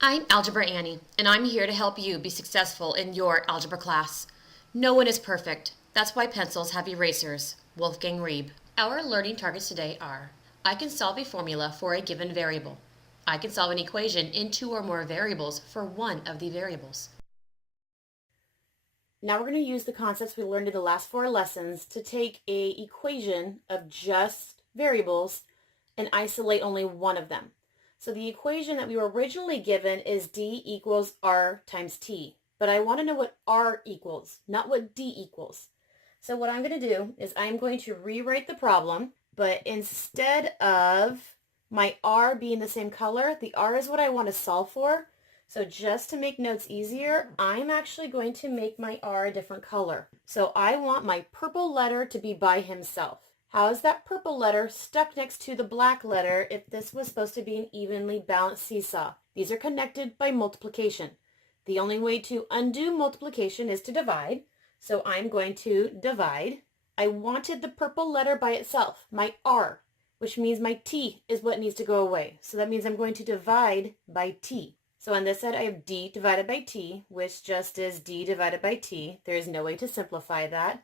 I'm Algebra Annie, and I'm here to help you be successful in your algebra class. No one is perfect. That's why pencils have erasers. Wolfgang Reeb. Our learning targets today are: I can solve a formula for a given variable. I can solve an equation in two or more variables for one of the variables. Now we're going to use the concepts we learned in the last 4 lessons to take a equation of just variables and isolate only one of them. So the equation that we were originally given is d equals r times t. But I want to know what r equals, not what d equals. So what I'm going to do is I'm going to rewrite the problem, but instead of my r being the same color, the r is what I want to solve for. So just to make notes easier, I'm actually going to make my R a different color. So I want my purple letter to be by himself. How is that purple letter stuck next to the black letter if this was supposed to be an evenly balanced seesaw? These are connected by multiplication. The only way to undo multiplication is to divide. So I'm going to divide. I wanted the purple letter by itself, my R, which means my T is what needs to go away. So that means I'm going to divide by T. So on this side, I have d divided by t, which just is d divided by t. There is no way to simplify that.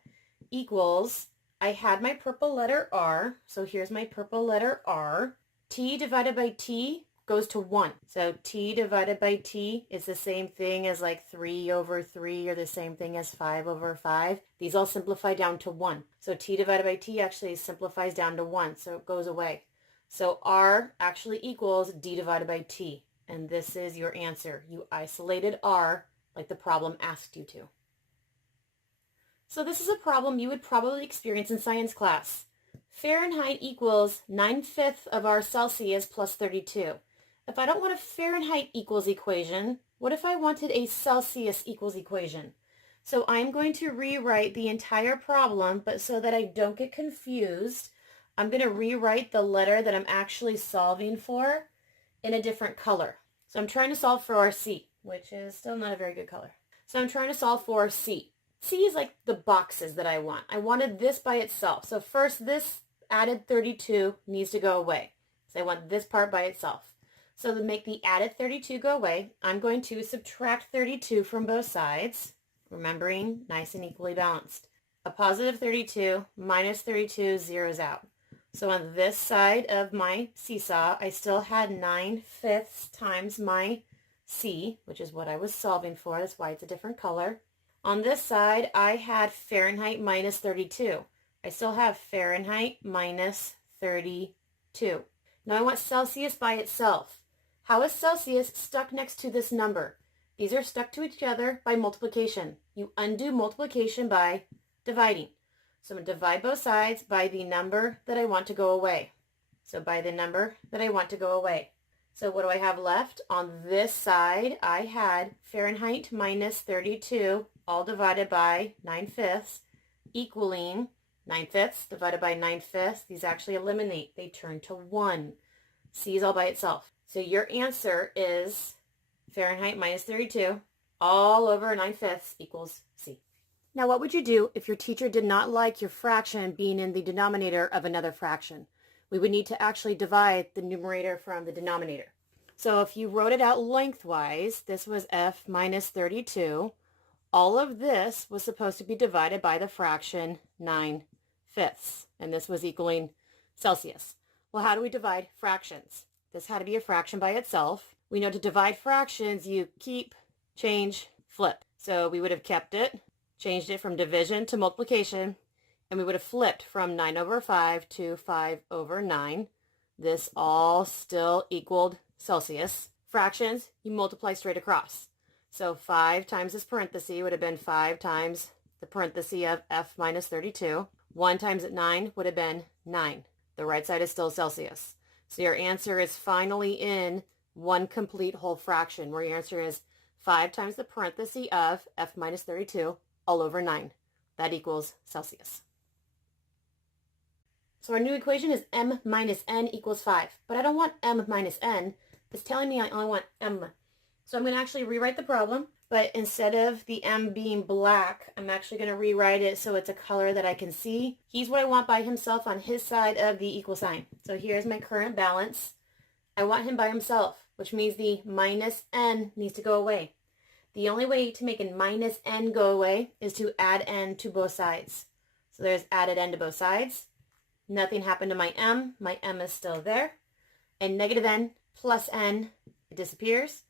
Equals, I had my purple letter r, so here's my purple letter r. T divided by t goes to 1. So t divided by t is the same thing as like 3 over 3 or the same thing as 5 over 5. These all simplify down to 1. So t divided by t actually simplifies down to 1, so it goes away. So r actually equals d divided by t. And this is your answer. You isolated r like the problem asked you to. So this is a problem you would probably experience in science class. Fahrenheit equals 9/5 of our Celsius plus 32. If I don't want a Fahrenheit equals equation, what if I wanted a Celsius equals equation? So I'm going to rewrite the entire problem, but so that I don't get confused, I'm going to rewrite the letter that I'm actually solving for in a different color. So I'm trying to solve for our C, which is still not a very good color. So I'm trying to solve for C. C is like the boxes that I want. I wanted this by itself. So first, this added 32 needs to go away. So I want this part by itself. So to make the added 32 go away, I'm going to subtract 32 from both sides, remembering nice and equally balanced. A positive 32 minus 32 zeroes out. So on this side of my seesaw, I still had 9/5 times my C, which is what I was solving for. That's why it's a different color. On this side, I had Fahrenheit minus 32. I still have Fahrenheit minus 32. Now I want Celsius by itself. How is Celsius stuck next to this number? These are stuck to each other by multiplication. You undo multiplication by dividing. So I'm going to divide both sides by the number that I want to go away. So by the number that I want to go away. So what do I have left? On this side, I had Fahrenheit minus 32, all divided by 9/5, equaling 9/5 divided by 9/5. These actually eliminate. They turn to 1. C is all by itself. So your answer is Fahrenheit minus 32, all over 9/5 equals C. Now, what would you do if your teacher did not like your fraction being in the denominator of another fraction? We would need to actually divide the numerator from the denominator. So if you wrote it out lengthwise, this was f minus 32. All of this was supposed to be divided by the fraction 9/5, and this was equaling Celsius. Well, how do we divide fractions? This had to be a fraction by itself. We know to divide fractions, you keep, change, flip. So we would have kept it, changed it from division to multiplication, and we would have flipped from 9 over 5 to 5 over 9. This all still equaled Celsius. Fractions, you multiply straight across. So 5 times this parenthesis would have been 5 times the parenthesis of f minus 32. 1 times 9 would have been 9. The right side is still Celsius. So your answer is finally in one complete whole fraction, where your answer is 5 times the parenthesis of f minus 32 all over 9. That equals Celsius. So our new equation is m minus n equals 5. But I don't want m minus n. It's telling me I only want m. So I'm going to actually rewrite the problem. But instead of the m being black, I'm actually going to rewrite it so it's a color that I can see. He's what I want by himself on his side of the equal sign. So here's my current balance. I want him by himself. which means the minus n needs to go away. The only way to make a minus n go away is to add n to both sides. So there's added n to both sides. Nothing happened to my m. My m is still there. And negative n plus n, it disappears.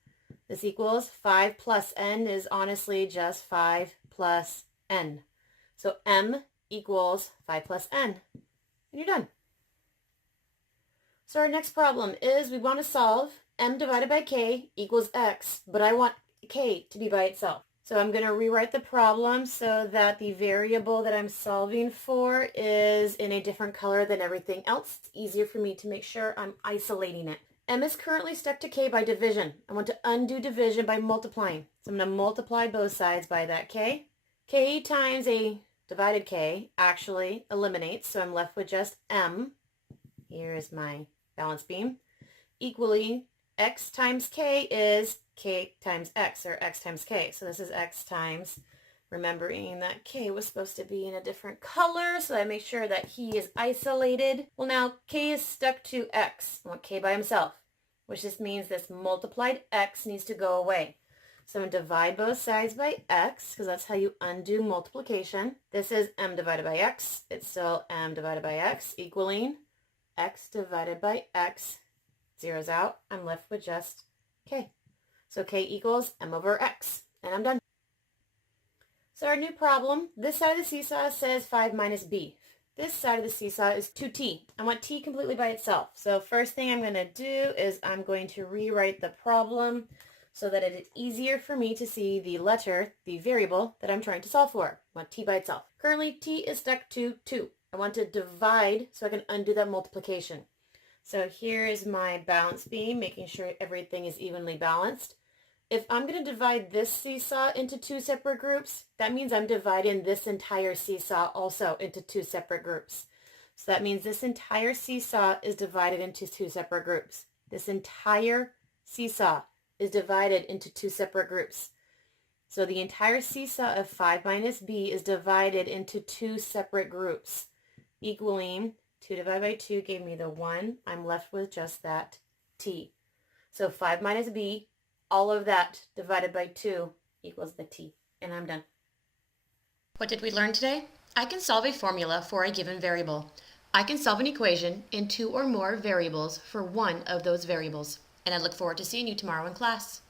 This equals 5 plus n is honestly just 5 plus n. So m equals 5 plus n. And you're done. So our next problem is we want to solve m divided by k equals x, but I want k to be by itself. So I'm going to rewrite the problem so that the variable that I'm solving for is in a different color than everything else. It's easier for me to make sure I'm isolating it. M is currently stuck to k by division. I want to undo division by multiplying. So I'm going to multiply both sides by that k. K times a divided k actually eliminates, so I'm left with just m. Here is my balance beam. Equally, x times k is k times x, or x times k. So this is x times, remembering that k was supposed to be in a different color, so I make sure that he is isolated. Well, now k is stuck to x. I want k by himself, which just means this multiplied x needs to go away. So I'm going to divide both sides by x, because that's how you undo multiplication. This is m divided by x. It's still m divided by x, equaling x divided by x. Zeroes out. I'm left with just k. So k equals m over x. And I'm done. So our new problem, this side of the seesaw says 5 minus b. This side of the seesaw is 2t. I want t completely by itself. So first thing I'm going to do is I'm going to rewrite the problem so that it is easier for me to see the letter, the variable that I'm trying to solve for. I want t by itself. Currently t is stuck to 2. I want to divide so I can undo that multiplication. So here is my balance beam, making sure everything is evenly balanced. If I'm going to divide this seesaw into 2 separate groups, that means I'm dividing this entire seesaw also into 2 separate groups. So that means this entire seesaw is divided into 2 separate groups. This entire seesaw is divided into 2 separate groups. So the entire seesaw of 5 minus b is divided into 2 separate groups, equaling 2 divided by 2 gave me the 1. I'm left with just that t. So 5 minus b, all of that divided by 2 equals the t. And I'm done. What did we learn today? I can solve a formula for a given variable. I can solve an equation in 2 or more variables for one of those variables. And I look forward to seeing you tomorrow in class.